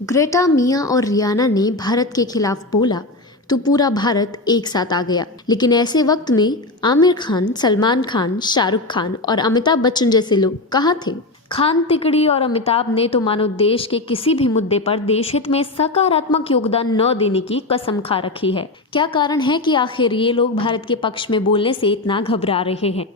Greta मिया और रियाना ने भारत के खिलाफ बोला तो पूरा भारत एक साथ आ गया। लेकिन ऐसे वक्त में आमिर खान, सलमान खान, शाहरुख खान और अमिताभ बच्चन जैसे लोग कहाँ थे? खान, तिकड़ी और अमिताभ ने तो मानो देश के किसी भी मुद्दे पर देश हित में सकारात्मक योगदान न देने की कसम खा रखी है। क्या कारण है कि आखिर ये लोग भारत के पक्ष में बोलने से इतना घबरा रहे हैं?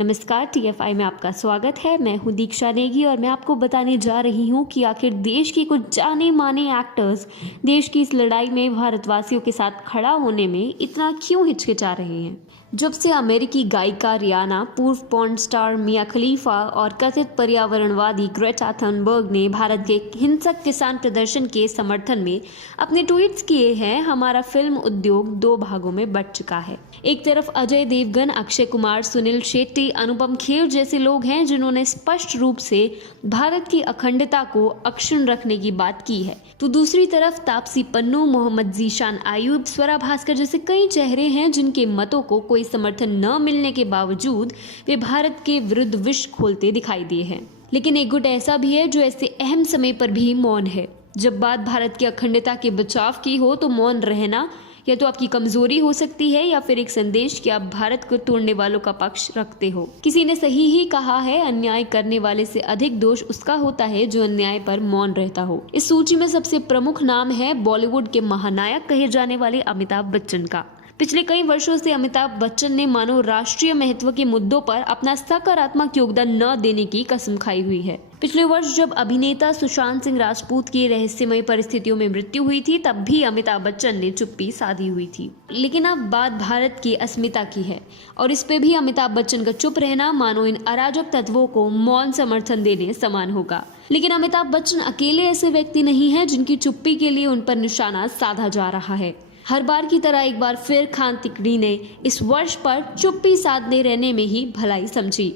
नमस्कार, TFI में आपका स्वागत है। मैं हूं दीक्षा नेगी और मैं आपको बताने जा रही हूं कि आखिर देश के कुछ जाने माने एक्टर्स देश की इस लड़ाई में भारतवासियों के साथ खड़ा होने में इतना क्यों हिचकिचा रहे हैं। जब से अमेरिकी गायिका रियाना, पूर्व पॉर्न स्टार मिया खलीफा और कथित पर्यावरणवादी ग्रेटा थनबर्ग ने भारत के हिंसक किसान प्रदर्शन के समर्थन में अपने ट्वीट्स किए हैं, हमारा फिल्म उद्योग दो भागों में बंट चुका है। एक तरफ अजय देवगन, अक्षय कुमार, सुनील शेट्टी, अनुपम खेर जैसे लोग हैं जिन्होंने स्पष्ट रूप से भारत की अखंडता को अक्षुण्ण रखने की बात की है, तो दूसरी तरफ तापसी पन्नू, मोहम्मद जीशान आयुब, स्वरा भास्कर जैसे कई चेहरे हैं जिनके मतों को कोई समर्थन न मिलने के बावजूद वे भारत के विरुद्ध विष खोलते दिखाई दिए हैं। लेकिन एक गुट ऐसा भी है जो ऐसे अहम समय पर भी मौन है। जब बात भारत की अखंडता के बचाव की हो तो मौन रहना या तो आपकी कमजोरी हो सकती है या फिर एक संदेश कि आप भारत को तोड़ने वालों का पक्ष रखते हो। किसी ने सही ही कहा है, अन्याय करने वाले से अधिक दोष उसका होता है जो अन्याय पर मौन रहता हो। इस सूची में सबसे प्रमुख नाम है बॉलीवुड के महानायक कहे जाने वाले अमिताभ बच्चन का। पिछले कई वर्षों से अमिताभ बच्चन ने मानो राष्ट्रीय महत्व के मुद्दों पर अपना सकारात्मक योगदान न देने की कसम खाई हुई है। पिछले वर्ष जब अभिनेता सुशांत सिंह राजपूत की रहस्यमय परिस्थितियों में मृत्यु हुई थी, तब भी अमिताभ बच्चन ने चुप्पी साधी हुई थी। लेकिन अब बात भारत की अस्मिता की है और इस पे भी अमिताभ बच्चन का चुप रहना मानो इन अराजक तत्वों को मौन समर्थन देने समान होगा। लेकिन अमिताभ बच्चन अकेले ऐसे व्यक्ति नहीं है जिनकी चुप्पी के लिए उन पर निशाना साधा जा रहा है। हर बार की तरह एक बार फिर खान तिकड़ी ने इस वर्ष पर चुप्पी साधने रहने में ही भलाई समझी।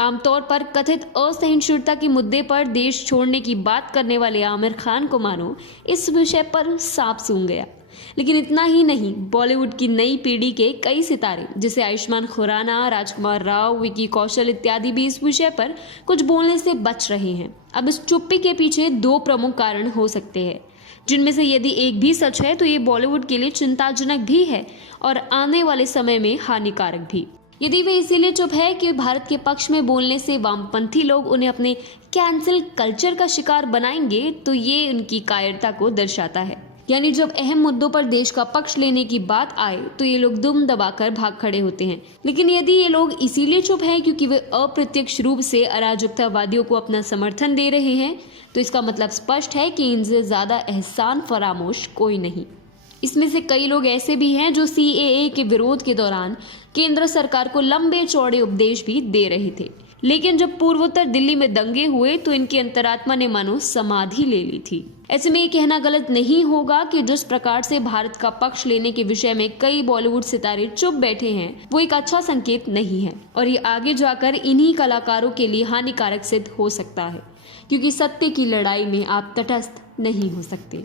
आमतौर पर कथित असहिष्णुता के मुद्दे पर देश छोड़ने की बात करने वाले आमिर खान को मानो इस विषय पर सांप सूंघ गया। लेकिन इतना ही नहीं, बॉलीवुड की नई पीढ़ी के कई सितारे जैसे आयुष्मान खुराना, राजकुमार राव, विकी कौशल इत्यादि भी इस विषय पर कुछ बोलने से बच रहे हैं। अब इस चुप्पी के पीछे दो प्रमुख कारण हो सकते हैं, जिनमें से यदि एक भी सच है तो ये बॉलीवुड के लिए चिंताजनक भी है और आने वाले समय में हानिकारक भी। यदि वे इसीलिए चुप है कि भारत के पक्ष में बोलने से वामपंथी लोग उन्हें अपने कैंसिल कल्चर का शिकार बनाएंगे, तो ये उनकी कायरता को दर्शाता है। यानी जब अहम मुद्दों पर देश का पक्ष लेने की बात आए तो ये लोग दुम दबाकर भाग खड़े होते हैं। लेकिन यदि ये लोग इसीलिए चुप हैं क्योंकि वे अप्रत्यक्ष रूप से अराजकतावादियों को अपना समर्थन दे रहे हैं, तो इसका मतलब स्पष्ट है कि इनसे ज्यादा एहसान फरामोश कोई नहीं। इसमें से कई लोग ऐसे भी हैं जो CAA के विरोध के दौरान केंद्र सरकार को लंबे चौड़े उपदेश भी दे रहे थे। लेकिन जब पूर्वोत्तर दिल्ली में दंगे हुए तो इनकी अंतरात्मा ने मानो समाधि ले ली थी। ऐसे में ये कहना गलत नहीं होगा कि जिस प्रकार से भारत का पक्ष लेने के विषय में कई बॉलीवुड सितारे चुप बैठे हैं, वो एक अच्छा संकेत नहीं है और ये आगे जाकर इन्हीं कलाकारों के लिए हानिकारक सिद्ध हो सकता है, क्योंकि सत्य की लड़ाई में आप तटस्थ नहीं हो सकते।